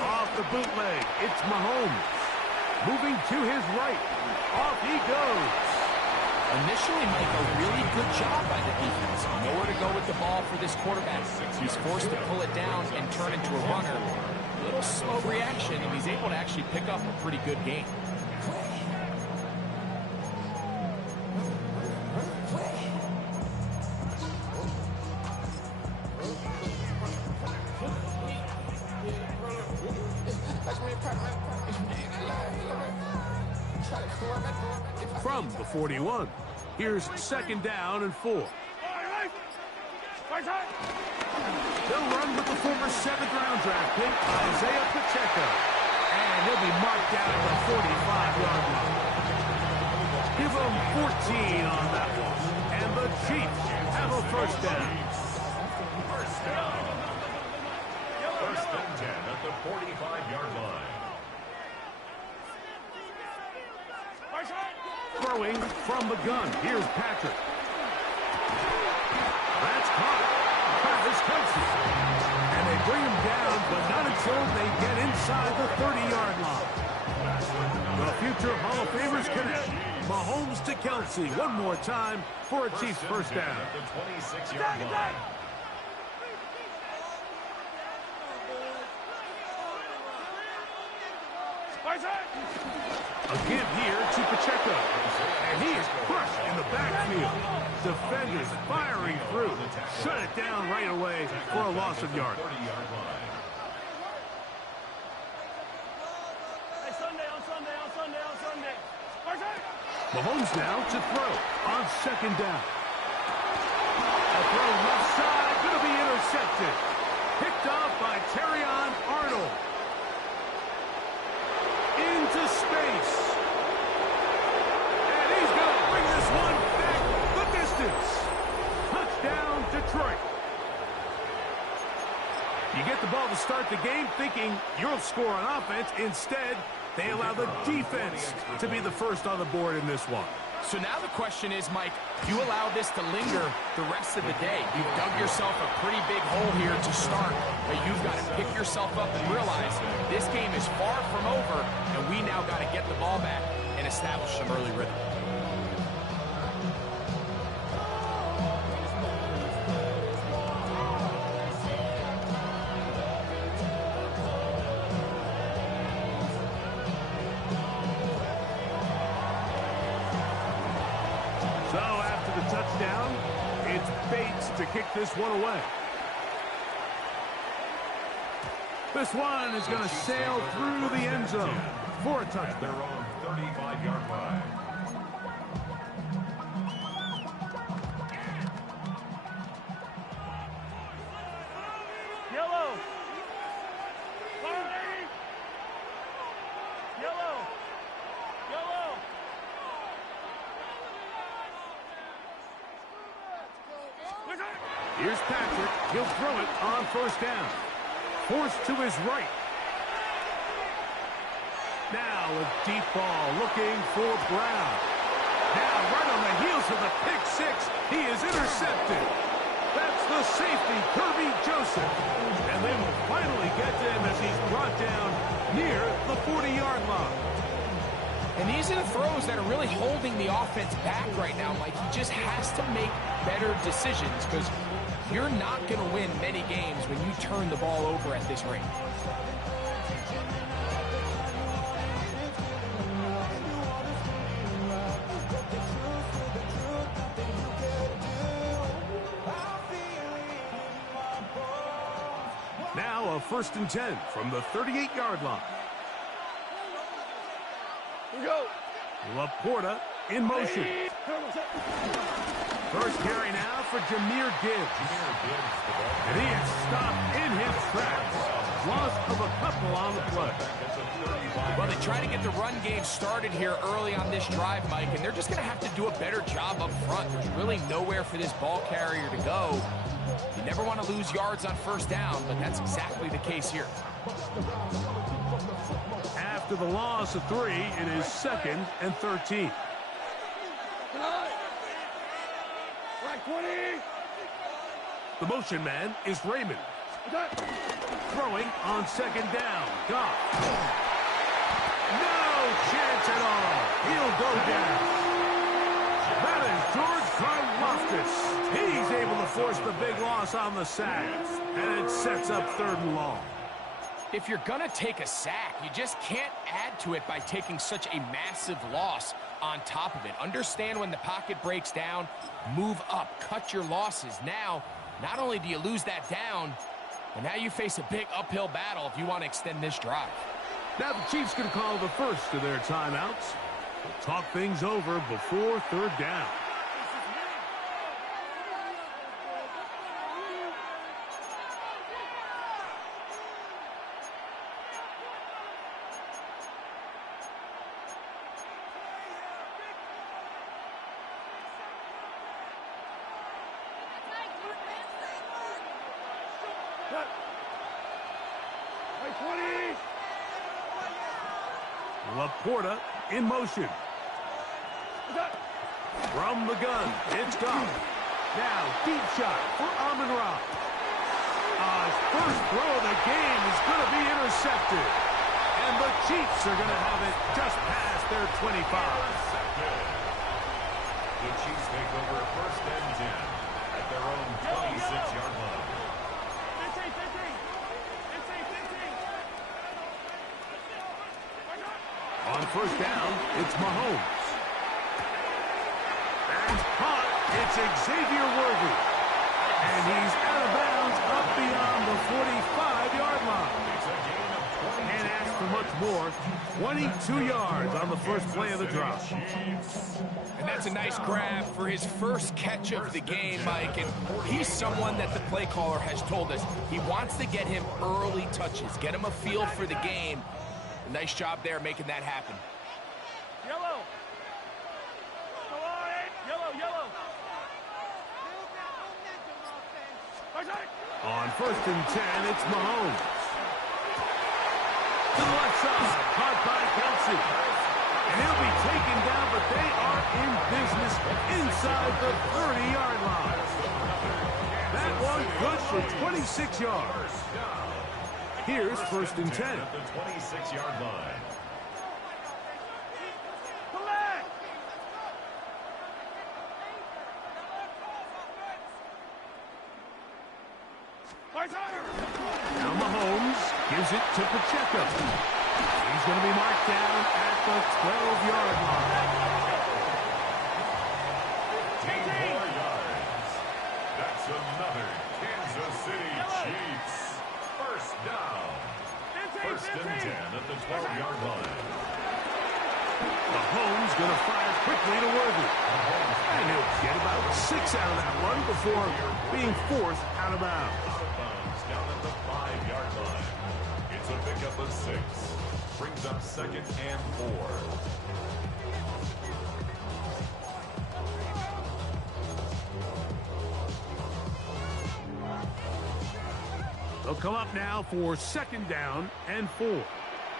Off the bootleg, it's Mahomes. Moving to his right. Off he goes. Initially, Mike, a really good job by the defense. Nowhere to go with the ball for this quarterback. He's forced to pull it down and turn into a runner. A little slow reaction, and he's able to actually pick up a pretty good game. From the 41, here's 2nd down and 4. They'll run with the former 7th-round draft pick, Isaiah Pacheco. And he'll be marked down at the 45-yard line. Give them 14 on that one. And the Chiefs have a 1st down. First down. 1st and 10 at the 45-yard line. Throwing from the gun. Here's Patrick. That's caught. Travis Kelce. And they bring him down, but not until they get inside the 30-yard line. The future Hall of Famers connect. Mahomes to Kelce one more time for a Chiefs 1st down. At the 26-yard line. Again here to Pacheco. And he is crushed in the backfield. Defenders firing through. Shut it down right away for a loss of yardage. Mahomes now to throw on 2nd down. A throw left side, going to be intercepted. Picked off by Terrion Arnold. Into space. And he's going to bring this one back the distance. Touchdown, Detroit. You get the ball to start the game thinking you'll score on offense. Instead, they allow the defense to be the first on the board in this one. So now the question is, Mike, you allow this to linger the rest of the day. You've dug yourself a pretty big hole here to start, but you've got to pick yourself up and realize this game is far from over, and we now got to get the ball back and establish some early rhythm. So after the touchdown, it's Bates to kick this one away. This one is going to sail through the end zone for a touchdown. Their own 35-yard line. Yellow. Yellow. Yellow. Here's Patrick. He'll throw it on 1st down. Forced to his right. Now a deep ball looking for Brown. Now right on the heels of the pick 6. He is intercepted. That's the safety, Kirby Joseph. And they will finally get to him as he's brought down near the 40-yard line. And these are the throws that are really holding the offense back right now, Mike. He just has to make better decisions because you're not going to win many games when you turn the ball over at this rate. Now a 1st and 10 from the 38-yard line. Go. Laporta in motion. First carry now for Jahmyr Gibbs. And he is stopped in his tracks. Loss of a couple on the play. Well, they try to get the run game started here early on this drive, Mike, and they're just going to have to do a better job up front. There's really nowhere for this ball carrier to go. You never want to lose yards on first down, but that's exactly the case here. After the loss of 3, it is 2nd and 13. The motion man is Raymond. Throwing on 2nd down. Goff. No chance at all. He'll go down. That is George Karlaftis. He's able to force the big loss on the sack. And it sets up 3rd and long. If you're going to take a sack, you just can't add to it by taking such a massive loss on top of it. Understand when the pocket breaks down, move up, cut your losses. Now, not only do you lose that down, but now you face a big uphill battle if you want to extend this drive. Now the Chiefs can call the first of their timeouts. We'll talk things over before 3rd down. Laporta in motion. From the gun, it's Goff. Now, deep shot for Amon-Ra. His first throw of the game is going to be intercepted. And the Chiefs are going to have it just past their 25. The Chiefs take over 1st and 10 at their own 26-yard line. On 1st down, it's Mahomes. And caught, it's Xavier Worthy. And he's out of bounds up beyond the 45-yard line. And ask for much more. 22 yards on the first play of the drop. And that's a nice grab for his first catch of the game, Mike. And he's someone that the play caller has told us he wants to get him early touches, get him a feel for the game. Nice job there making that happen. Yellow. Yellow. On 1st and 10, it's Mahomes. To the left side, caught by Kelsey. And he'll be taken down, but they are in business inside the 30-yard line. That one good for 26 yards. Here's 1st and 10. At the 26-yard line. Now Mahomes gives it to Pacheco. He's going to be marked down at the 12-yard line. 10 more yards. That's another Kansas City Chiefs. 1st down. 1st and 10 at the 12-yard line. Mahomes going to fire quickly to Worthy. And he'll get about 6 out of that one before being forced out of bounds. Down at the 5-yard line. It's a pickup of 6. Brings up 2nd and 4. They'll come up now for 2nd down and 4.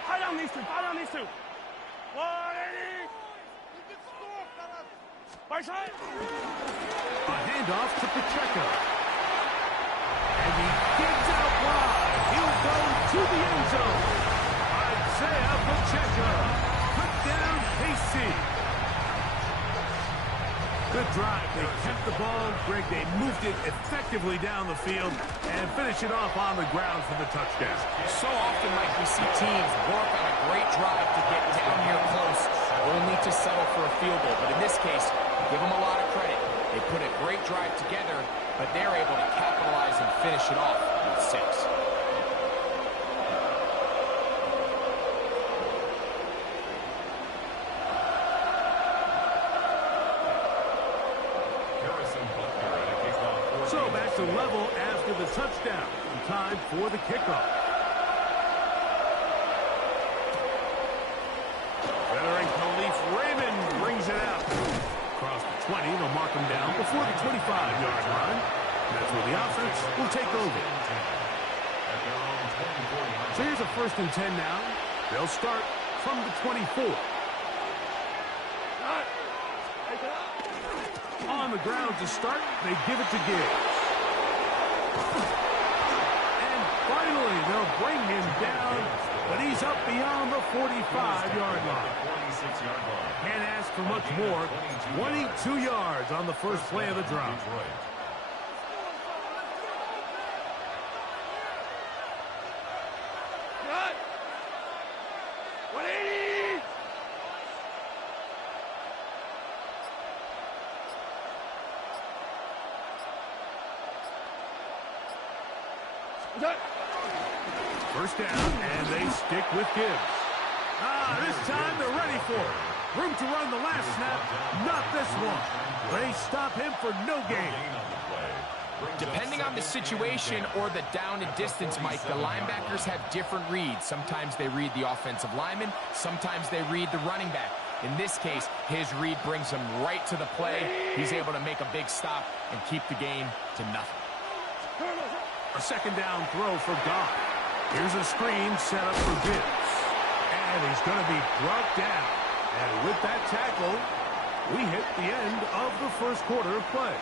High down these two. 180. Right side. A handoff to Pacheco. And he gives out wide. He'll go to the end zone. Isaiah Pacheco. Put down KC. Good drive. They kept the ball. Greg, they moved it effectively down the field and finish it off on the ground for the touchdown. So often, Mike, we see teams work on a great drive to get down here close, only to settle for a field goal. But in this case, give them a lot of credit. They put a great drive together, but they're able to capitalize and finish it off with 6. Harrison So back to level after the touchdown. Time for the kickoff. Veteran Khalif Raymond brings it out. Across the 20, they'll mark him down before the 25-yard line. That's where the offense will take over. So here's a 1st and 10 now. They'll start from the 24. On the ground to start, they give it to Gibbs. And finally, they'll bring him down, but he's up beyond the 45-yard line. Can't ask for much more. 22 yards on the first play of the drive. First down, and they stick with Gibbs. This time they're ready for it. Room to run the last snap, not this one. They stop him for no gain. Depending on the situation or the down and distance, Mike, the linebackers have different reads. Sometimes they read the offensive lineman, sometimes they read the running back. In this case, his read brings him right to the play. He's able to make a big stop and keep the game to nothing. A 2nd down throw for Goff. Here's a screen set up for Gibbs. And he's going to be brought down. And with that tackle, we hit the end of the first quarter of play.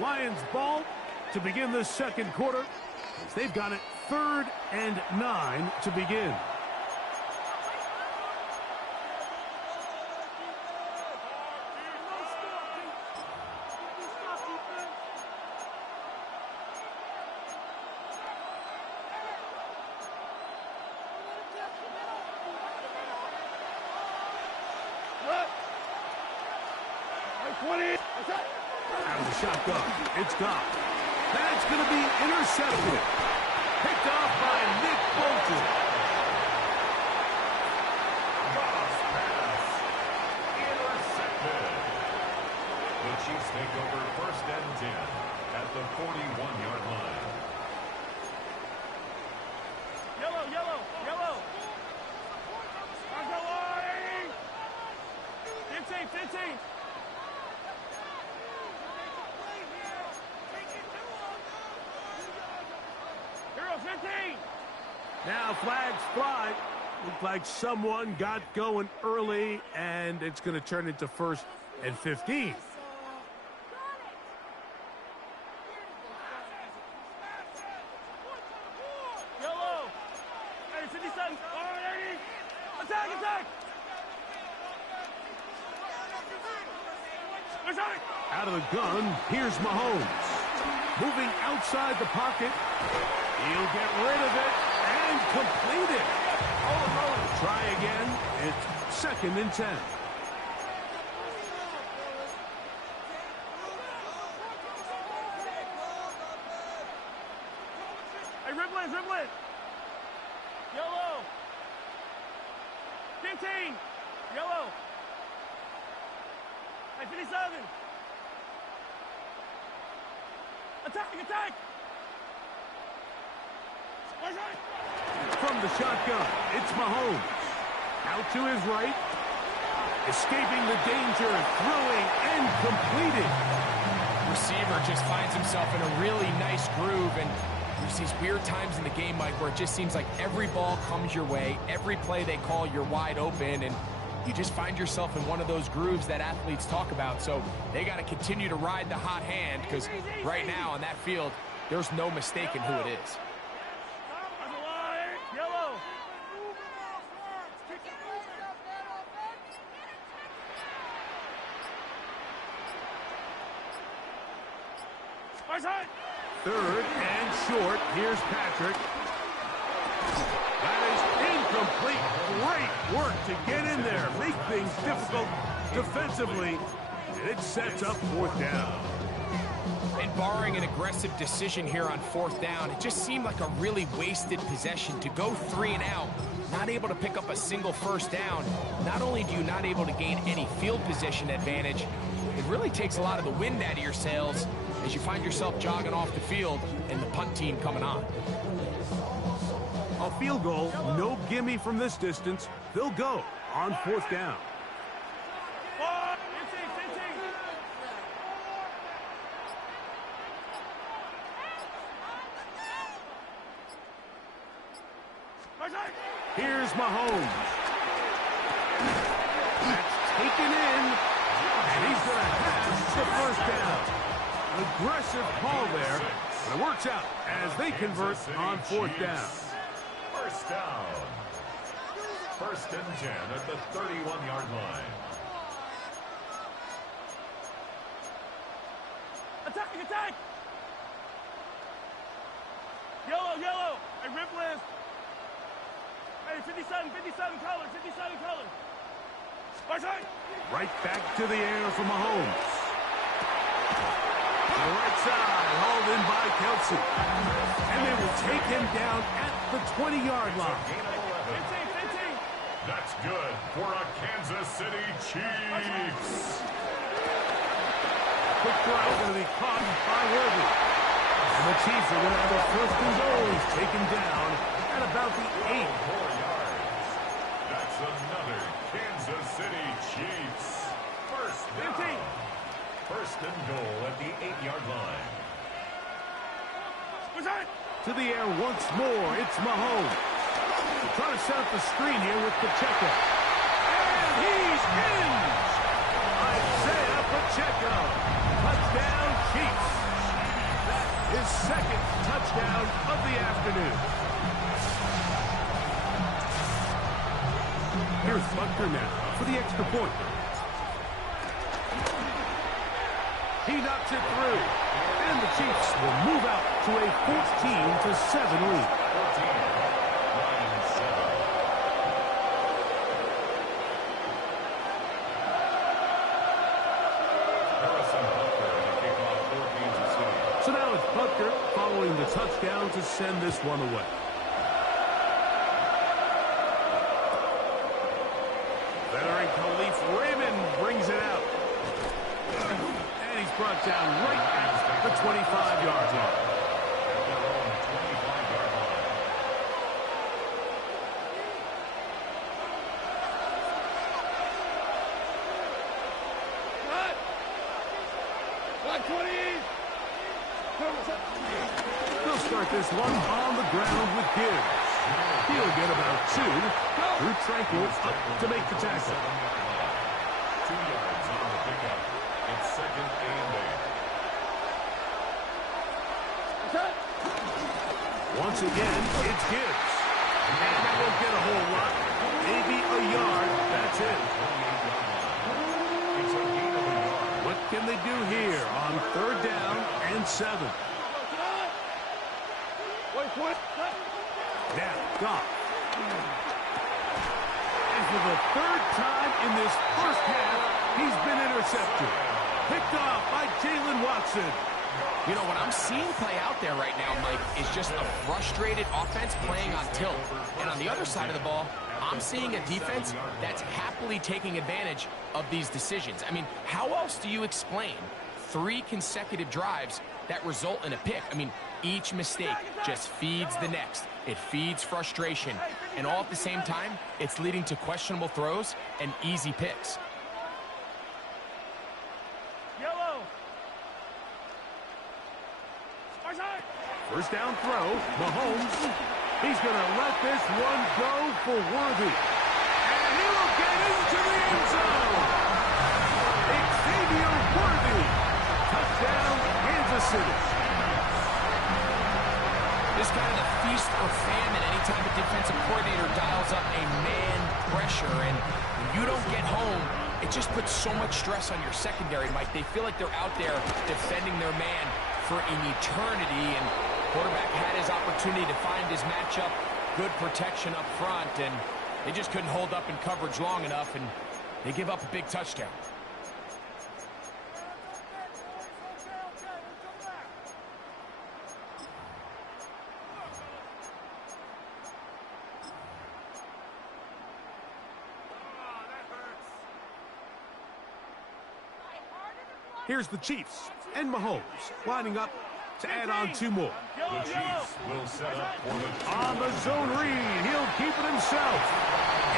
Lions ball to begin the second quarter. They've got it 3rd and 9 to begin. Out of the shotgun, it's Goff. That's going to be intercepted. Picked off by Nick Bolton. Goff's pass intercepted. The Chiefs take over 1st and 10 at the 41-yard line. Yellow, yellow, yellow. 15. Hero 15. Now flags fly. Looked like someone got going early, and it's going to turn into 1st and 15. Yellow. 57. Attack. Out of the gun, here's Mahomes. Moving outside the pocket. He'll get rid of it and complete it. Try again. It's 2nd and 10. Hey, dribble it. Yellow. 15. Yellow. Hey, 57. Attack. From the shotgun, it's Mahomes. Out to his right. Escaping the danger, throwing and completed. Receiver just finds himself in a really nice groove, and there's these weird times in the game, Mike, where it just seems like every ball comes your way, every play they call, you're wide open, and you just find yourself in one of those grooves that athletes talk about. So they got to continue to ride the hot hand, because right now on that field, there's no mistaking who it is. Yellow. Third and short. Here's Patrick. That is incomplete. Great work to get in there. Make things difficult defensively. And it sets up 4th down. And barring an aggressive decision here on 4th down, it just seemed like a really wasted possession to go 3 and out, not able to pick up a single 1st down. Not only do you not able to gain any field position advantage, it really takes a lot of the wind out of your sails as you find yourself jogging off the field and the punt team coming on. A field goal, no gimme from this distance. They'll go on 4th down. Here's Mahomes. That's taken in, and he's going to have the 1st down. Aggressive call there, but it works out as they convert on 4th down. 1st down. 1st and 10 at the 31-yard line. Attacking, attack! Yellow, yellow! A rip list! Hey, 57 color, 57 color! Right back to the air for Mahomes. To the right side, hauled in by Kelsey. And they will take him down at the 20-yard line. 15. That's good for a Kansas City Chiefs. Quick throw going to be caught by Worthy. And the Chiefs are going to have a 1st and goal taken down at about the 8. 4 yards. That's another Kansas City Chiefs 1st down. 1st and goal at the 8-yard line. To the air once more, it's Mahomes. Trying to set up the screen here with Pacheco. And he's in! Isaiah Pacheco. Touchdown, Chiefs. That is 2nd touchdown of the afternoon. Here's Butker now for the extra point. He knocks it through. And the Chiefs will move out to a 14-7 lead. 14. So now it's Butker following the touchdown to send this one away. Veteran Khalif Raymond brings it out. And he's brought down right at the 25-yard line. They'll start this one on the ground with Gibbs. He'll get about 2. Drew Tranquil up to make the tackle. 2 yards on the pickup. It's 2nd and 8. Once again, it's Gibbs. And that won't get a whole lot. Maybe a yard. That's it. It's a gain of a yard. What can they do here on 3rd down and 7? Now, Goff. And for the 3rd time in this 1st half, he's been intercepted. Picked off by Jalen Watson. You know, what I'm seeing play out there right now, Mike, is just a frustrated offense playing on tilt. And on the other side of the ball, I'm seeing a defense that's happily taking advantage of these decisions. I mean, how else do you explain 3 consecutive drives that result in a pick? I mean, each mistake just feeds the next. It feeds frustration. And all at the same time, it's leading to questionable throws and easy picks. Yellow! 1st down throw, Mahomes. He's going to let this one go for Worthy. And he will get into the end zone. Xavier Worthy. Touchdown, Kansas City. This kind of the feast or famine anytime a defensive coordinator dials up a man pressure. And when you don't get home, it just puts so much stress on your secondary, Mike. They feel like they're out there defending their man for an eternity. And quarterback had his opportunity to find his matchup, good protection up front, and they just couldn't hold up in coverage long enough, and they give up a big touchdown. Harder Here's the Chiefs and Mahomes lining up to add on 2 more. The Chiefs will set up for the On the zone read, he'll keep it himself.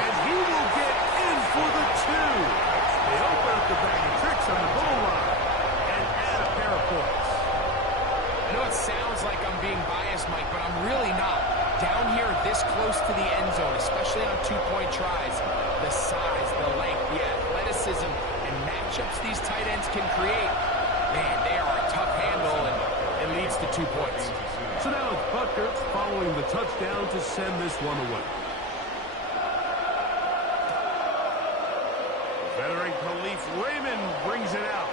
And he will get in for the 2. They open up the bag of tricks on the goal line and add a pair of points. I know it sounds like I'm being biased, Mike, but I'm really not. Down here this close to the end zone, especially on 2-point tries, the size, the length, the athleticism, and matchups these tight ends can create, man, they are a tough handle, and it leads to 2 points. So now it's Butker following the touchdown to send this one away. Veteran Khalif Raymond brings it out.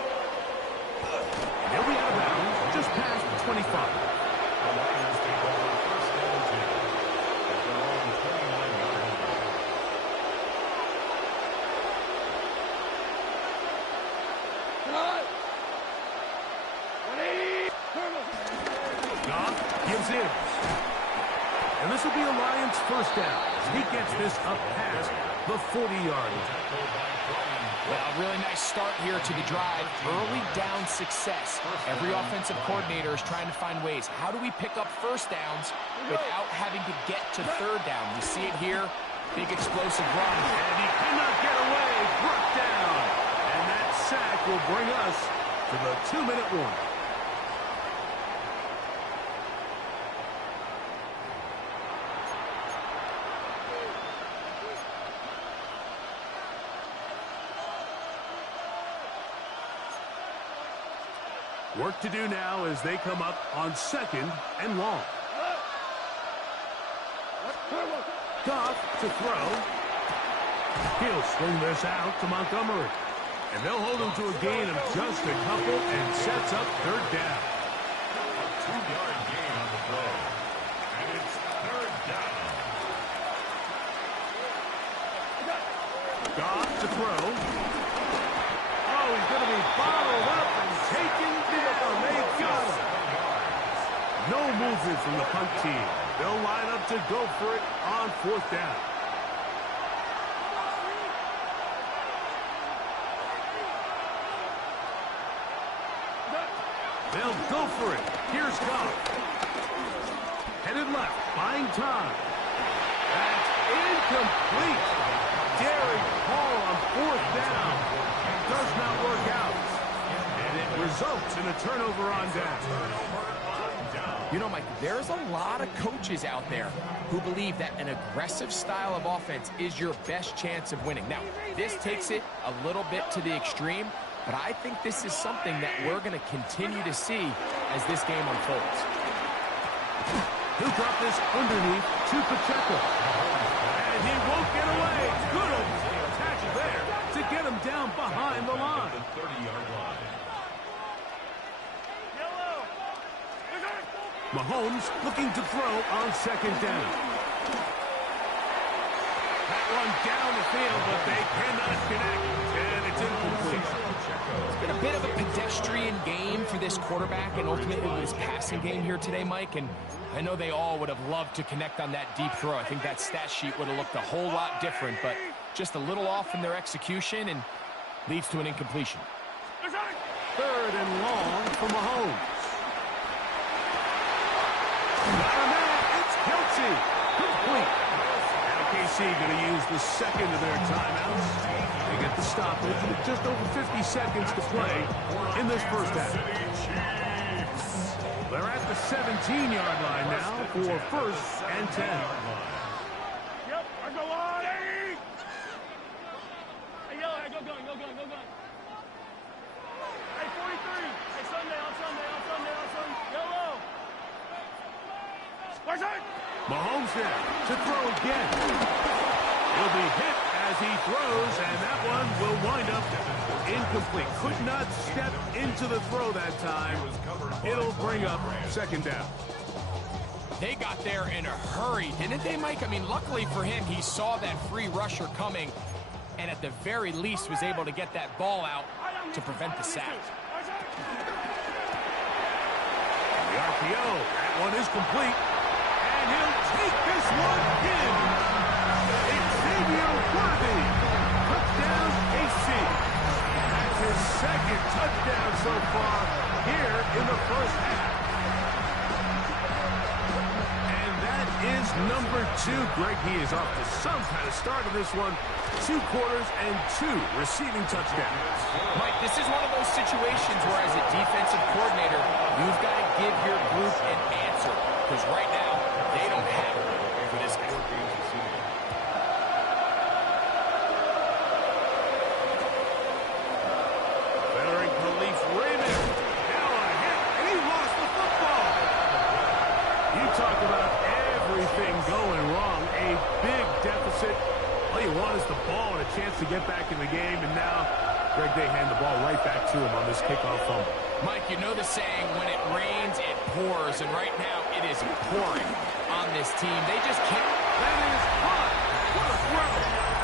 And he'll be out of bounds just past the 25. The Lions take over first and 10 at their own 29-yard line. Goff gives in. And this will be a Lions first down as he gets this up past the 40-yard line. Well, a really nice start here to the drive. Early down success. Every offensive coordinator is trying to find ways. How do we pick up first downs without having to get to third down? We see it here. Big explosive run. And he cannot get away. Brought down. And that sack will bring us to the 2-minute warning. Work to do now as they come up on 2nd and long. Goff to throw. He'll swing this out to Montgomery. And they'll hold him to a gain of just a couple and sets up 3rd down. A 2-yard gain on the play. And it's 3rd down. Goff to throw. Oh, he's going to be bottled up and taken down. They got him. No movement from the punt team. They'll line up to go for it on 4th down. They'll go for it. Here's Goff. Headed left, buying time. That's incomplete. Derek Hall on 4th down. Does not work out. And it results in a turnover on down. You know, Mike, there's a lot of coaches out there who believe that an aggressive style of offense is your best chance of winning. Now, this takes it a little bit to the extreme, but I think this is something that we're going to continue to see as this game unfolds. He'll drop this underneath to Pacheco. And he won't get away. Good old tackle there to get him down behind the line. The 30-yard line. Mahomes looking to throw on 2nd down. That one down the field, but they cannot connect. And it's incomplete. It's been a bit of a pedestrian game for this quarterback and ultimately this passing game here today, Mike. And I know they all would have loved to connect on that deep throw. I think that stat sheet would have looked a whole lot different, but just a little off in their execution and leads to an incompletion. 3rd and long for Mahomes. Not a man. It's Kelsey. Complete. Now KC going to use the 2nd of their timeouts. They get the stoppage with just over 50 seconds to play in this first half. They're at the 17-yard line now for 1st and 10. Yep, I go on. Hey, yellow, hey, go gun. Hey, 43. Hey, Sunday, on Sunday. Yellow. Mahomes there to throw again. He'll be hit as he throws, and that one will wind up incomplete. Could not step into the throw that time. It'll bring up 2nd down. They got there in a hurry, didn't they, Mike? I mean, luckily for him, he saw that free rusher coming and at the very least was able to get that ball out to prevent the sack. The RPO, that one is complete. And he'll take this one in. Xavier Worthy. Touchdown, AC. That's his 2nd touchdown so is number 2. Greg, he is off to some kind of start in this one. 2 quarters and 2 receiving touchdowns. Mike, this is one of those situations where as a defensive coordinator, you've got to give your group an answer. Because right now, they don't have it for this guy. Veteran Khalif Raymond. Now a hit, and he lost the football. You talk about everything going wrong. A big deficit. All you want is the ball and a chance to get back in the game, and now Greg, they hand the ball right back to him on this kickoff fumble. Mike, you know the saying, when it rains, it pours, and right now it is pouring on this team. They just can't. That is hot. What a throw.